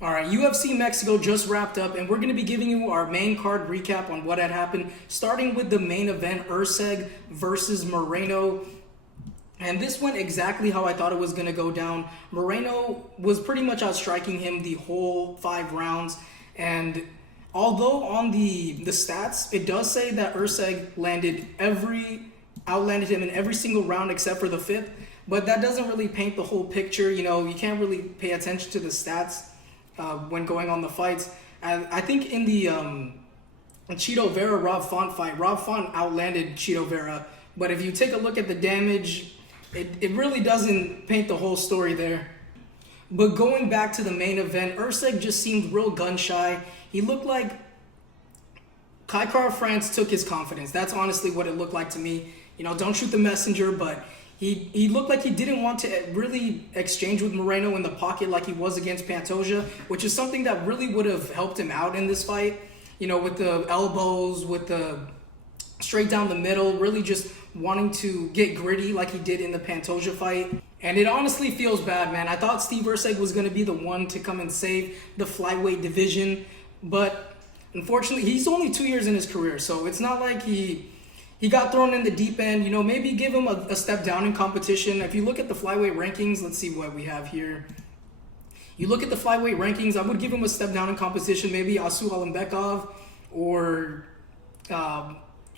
All right, UFC Mexico just wrapped up, and we're going to be giving you our main card recap on what had happened, starting with the main event, Erceg versus Moreno. And this went exactly how I thought it was going to go down. Moreno was pretty much outstriking him the whole 5 rounds. And although on the stats, it does say that Erceg outlanded him in every single round except for the 5th. But that doesn't really paint the whole picture. You know, you can't really pay attention to the stats when going on the fights. I think in the Chito Vera Rob Font fight, Rob Font outlanded Chito Vera. But if you take a look at the damage, it really doesn't paint the whole story there. But going back to the main event, Erceg just seemed real gun shy. He looked like Kai France took his confidence. That's honestly what it looked like to me. You know, don't shoot the messenger, but he looked like he didn't want to really exchange with Moreno in the pocket like he was against Pantoja, which is something that really would have helped him out in this fight. You know, with the elbows, with the straight down the middle, really just wanting to get gritty like he did in the Pantoja fight. And it honestly feels bad, man. I thought Steve Erceg was going to be the one to come and save the flyweight division, but unfortunately, he's only 2 years in his career, so it's not like he got thrown in the deep end. You know, maybe give him a step down in competition. If you look at the flyweight rankings, let's see what we have here. You look at the flyweight rankings, I would give him a step down in competition, maybe Asu Alimbekov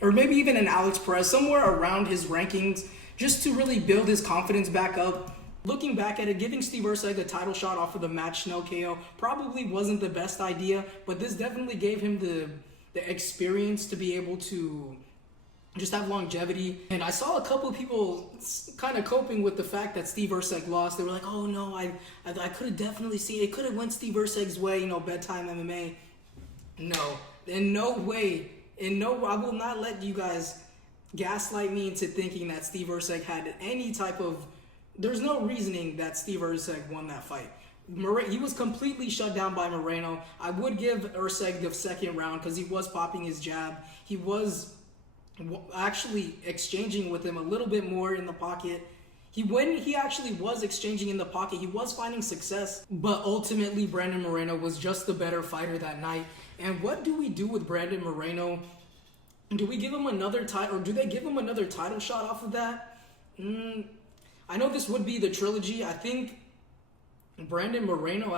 or maybe even an Alex Perez, somewhere around his rankings, just to really build his confidence back up. Looking back at it, giving Steve Erceg a title shot off of the match no KO probably wasn't the best idea, but this definitely gave him the experience to be able to just have longevity. And I saw a couple of people kind of coping with the fact that Steve Erceg lost. They were like, oh no, I could have definitely seen it. Could have went Steve Erceg's way, you know, bedtime MMA. No, in no way. I will not let you guys gaslight me into thinking that Steve Erceg had any type of... There's no reasoning that Steve Erceg won that fight. He was completely shut down by Moreno. I would give Erceg the second round because he was popping his jab. He was actually exchanging with him a little bit more in the pocket. When he actually was exchanging in the pocket, he was finding success. But ultimately, Brandon Moreno was just the better fighter that night. And what do we do with Brandon Moreno? Do we give him another title, or do they give him another title shot off of that? I know this would be the trilogy. I think Brandon Moreno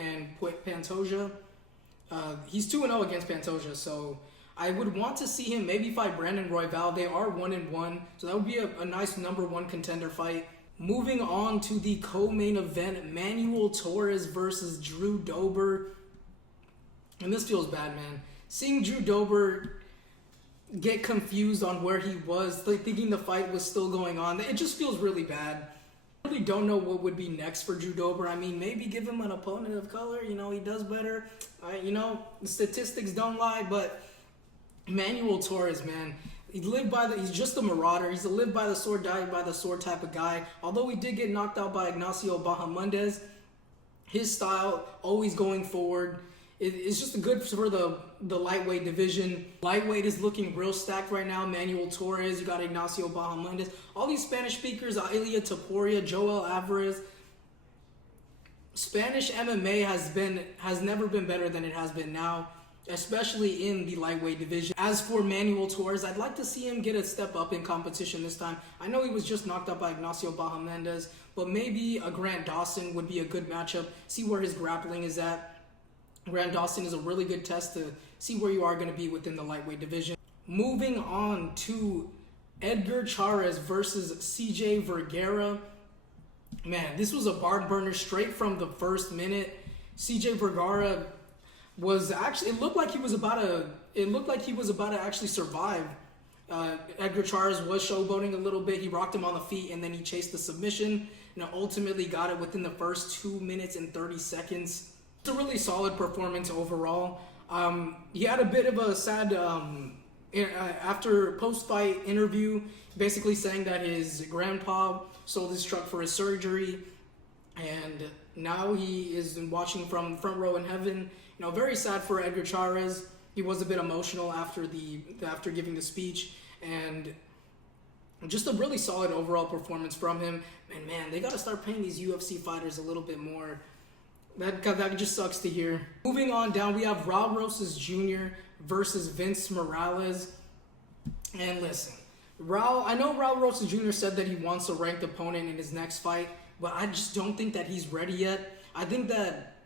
and Pantoja, he's 2-0 against Pantoja, so I would want to see him maybe fight Brandon Royval. They are 1-1, so that would be a nice number 1 contender fight. Moving on to the co-main event, Manuel Torres versus Drew Dober. And this feels bad, man. Seeing Drew Dober get confused on where he was, like thinking the fight was still going on, it just feels really bad. I really don't know what would be next for Drew Dober. I mean, maybe give him an opponent of color. You know, he does better. You know, the statistics don't lie, but Manuel Torres, man, he's just a marauder. He's a live by the sword, die by the sword type of guy. Although he did get knocked out by Ignacio Bahamondes, his style, always going forward, it's just good for the lightweight division. Lightweight is looking real stacked right now. Manuel Torres, you got Ignacio Bahamondes. All these Spanish speakers, Ilia Taporia, Joel Alvarez. Spanish MMA has never been better than it has been now, especially in the lightweight division. As for Manuel Torres, I'd like to see him get a step up in competition this time. I know he was just knocked out by Ignacio Bahamondes, but maybe a Grant Dawson would be a good matchup. See where his grappling is at. Grant Dawson is a really good test to see where you are going to be within the lightweight division. Moving on to Edgar Chairez versus CJ Vergara. Man, this was a barn burner straight from the first minute. CJ Vergara was actually, it looked like he was about to actually survive. Edgar Chairez was showboating a little bit. He rocked him on the feet and then he chased the submission and ultimately got it within the first 2 minutes and 30 seconds. It's a really solid performance overall. He had a bit of a sad after post-fight interview, basically saying that his grandpa sold his truck for his surgery, and now he is watching from front row in heaven. You know, very sad for Edgar Chairez. He was a bit emotional after giving the speech, and just a really solid overall performance from him. And man, they got to start paying these UFC fighters a little bit more. That just sucks to hear. Moving on down, we have Raul Rosas Jr. versus Vince Morales. And listen, I know Raul Rosas Jr. said that he wants a ranked opponent in his next fight, but I just don't think that he's ready yet. I think that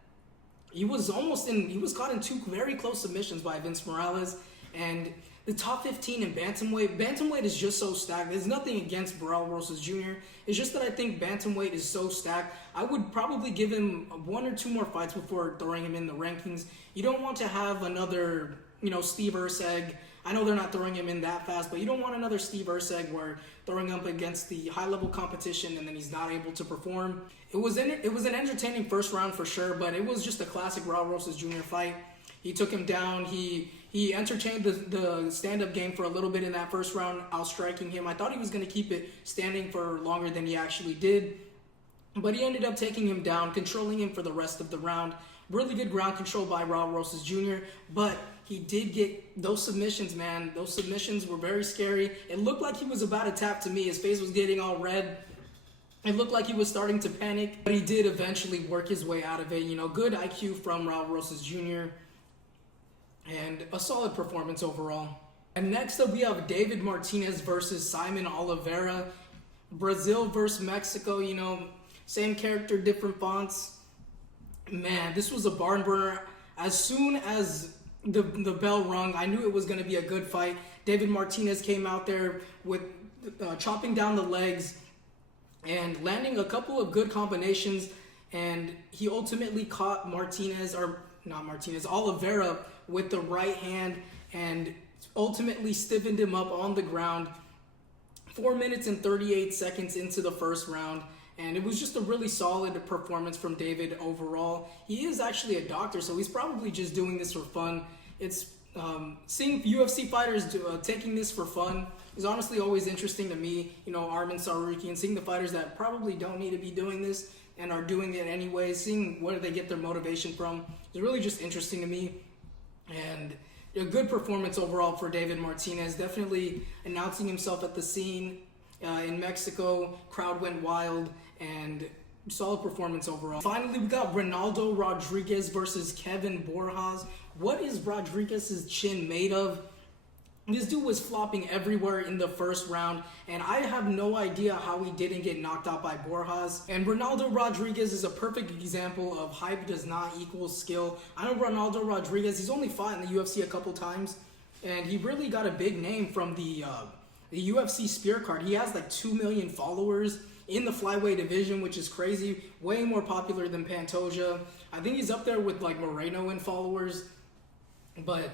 he was caught in two very close submissions by Vince Morales, and the top 15 in bantamweight. Bantamweight is just so stacked. There's nothing against Raul Rosas Jr. It's just that I think bantamweight is so stacked. I would probably give him one or two more fights before throwing him in the rankings. You don't want to have another, Steve Erceg. I know they're not throwing him in that fast, but you don't want another Steve Erceg where throwing up against the high-level competition and then he's not able to perform. It was an entertaining first round for sure, but it was just a classic Raul Rosas Jr. fight. He took him down. He entertained the stand-up game for a little bit in that first round, outstriking him. I thought he was going to keep it standing for longer than he actually did, but he ended up taking him down, controlling him for the rest of the round. Really good ground control by Raul Rosas Jr., but he did get those submissions, man. Those submissions were very scary. It looked like he was about to tap to me. His face was getting all red. It looked like he was starting to panic, but he did eventually work his way out of it. Good IQ from Raul Rosas Jr., and a solid performance overall. And next up, we have David Martinez versus Saimon Oliveira. Brazil versus Mexico, same character, different fonts. Man, this was a barn burner. As soon as the bell rung, I knew it was going to be a good fight. David Martinez came out there with chopping down the legs and landing a couple of good combinations, and he ultimately caught Oliveira with the right hand and ultimately stiffened him up on the ground 4 minutes and 38 seconds into the first round. And it was just a really solid performance from David overall. He is actually a doctor, so he's probably just doing this for fun. It's seeing UFC fighters taking this for fun is honestly always interesting to me. Arman Saruki, and seeing the fighters that probably don't need to be doing this and are doing it anyway, seeing where they get their motivation from is really just interesting to me. And a good performance overall for David Martinez, definitely announcing himself at the scene in Mexico. Crowd went wild, and solid performance overall. Finally, we got Ronaldo Rodriguez versus Kevin Borjas. What is Rodriguez's chin made of? This dude was flopping everywhere in the first round, and I have no idea how he didn't get knocked out by Borjas. And Ronaldo Rodriguez is a perfect example of hype does not equal skill. I know Ronaldo Rodriguez, he's only fought in the UFC a couple times, and he really got a big name from the UFC spear card. He has like 2 million followers in the flyweight division, which is crazy. Way more popular than Pantoja. I think he's up there with like Moreno in followers, but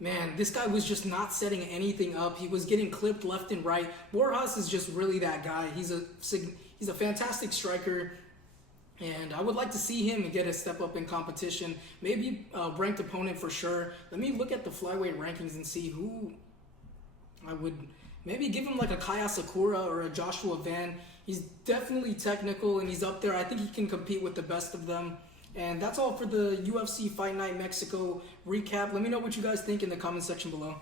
man, this guy was just not setting anything up. He was getting clipped left and right. Borjas is just really that guy. He's a fantastic striker, and I would like to see him get a step up in competition. Maybe a ranked opponent for sure. Let me look at the flyweight rankings and see who I would maybe give him, like a Kaya Sakura or a Joshua Van. He's definitely technical, and he's up there. I think he can compete with the best of them. And that's all for the UFC Fight Night Mexico recap. Let me know what you guys think in the comment section below.